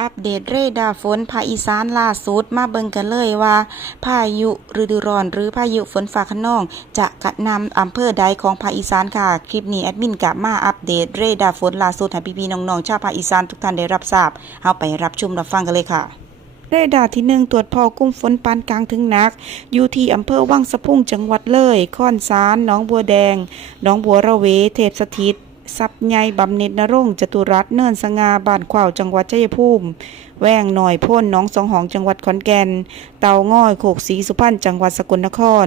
อัปเดตเรดาร์ฝนภาคอีสานล่าสุดมาเบิ่งกันเลยว่าพายุฤดูร้อนหรือพายุฝนฟ้าคะนองจะกระหน่ำอำเภอใดของภาคอีสานค่ะคลิปนี้แอดมินกะมาอัปเดตเรดาร์ฝนล่าสุดให้พี่ๆน้องๆชาวภาคอีสานทุกท่านได้รับทราบเอาไปรับชมรับฟังกันเลยค่ะเรดาร์ที่1ตรวจพบกลุ่มฝนปานกลางถึงหนักอยู่ที่อำเภอวังสะพุงจังหวัดเลยค่อนสารหนองบัวแดงหนองบัวระเวเทพสถิตทรัพย์ใหญ่บำเหน็จนรงค์จตุรัสเนินสง่าบ้านขวาวจังหวัดชัยภูมิแว่งหน่อยพ่นหนองสองหองจังหวัดขอนแก่นเตาง่อยโขกศรีสุพรรณจังหวัดสกลนคร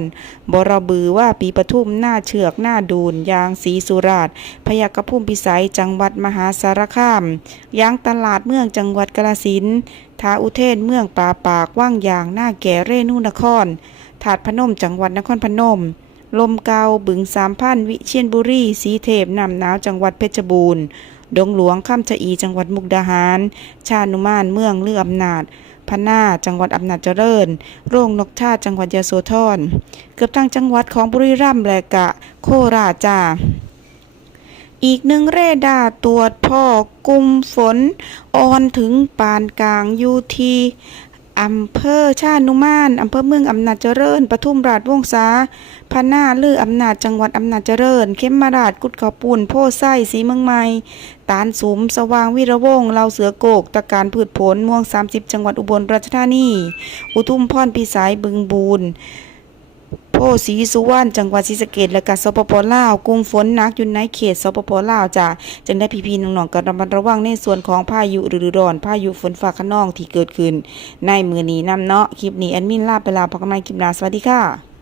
บรบือว่าปีปทุมหน้าเชือกหน้าดูนยางศรีสุราษฎร์พยากภูมิพิสัยจังหวัดมหาสารคามยางตลาดเมืองจังหวัดกาฬสินธุ์ท้าอุเทนเมืองป่าปากว่างยางหน้าแก่เรนูนครถาดพนมจังหวัดนครพนมลมเกาบึง3,000วิเชียรบุรีสีเทพน้ำหนาวจังหวัดเพชรบูรณ์ดงหลวงค่ำชะอีจังหวัดมุกดาหารชานุมานเมืองเลืออำนาจพะนาจังหวัดอำนาจเจริญโรงนกชาจังหวัดยโสธรเกือบทั้งจังหวัดของบุรีรัมย์และกะโคราชจ้าอีกหนึ่งเรดาร์ตรวจพ่อกลุ่มฝนอ่อนถึงปานกลางอยู่ที่อำเภอชานุมานอำเภอเมืองอำนาจเจริญปทุมราชวงศาพะนาลืออำนาจจังหวัดอำนาจเจริญเข้มมาราชกุดเขาปูนโพไส้สีเมืองใหม่ตาลสุมสว่างวิระวงศ์เลาเสือโกกตะการพืชผลม่วง30จังหวัดอุบลราชธานีอุทุมพรพิสัยบึงบูรโพศรีสุวรรณจังหวัดศรีสะเกษและก็สปปลาวกลุ่มฝนหนักอยู่ในเขตสปปลาวจ้ะจึงได้พี่ๆน้องๆก็ระมัดระวังในส่วนของพายุฤดูร้อนพายุฝนฟ้าคะนองที่เกิดขึ้นในมื้อนี้นำเนาะคลิปนี้แอดมินลาไปแล้วพบกันใหม่คลิปหน้าสวัสดีค่ะ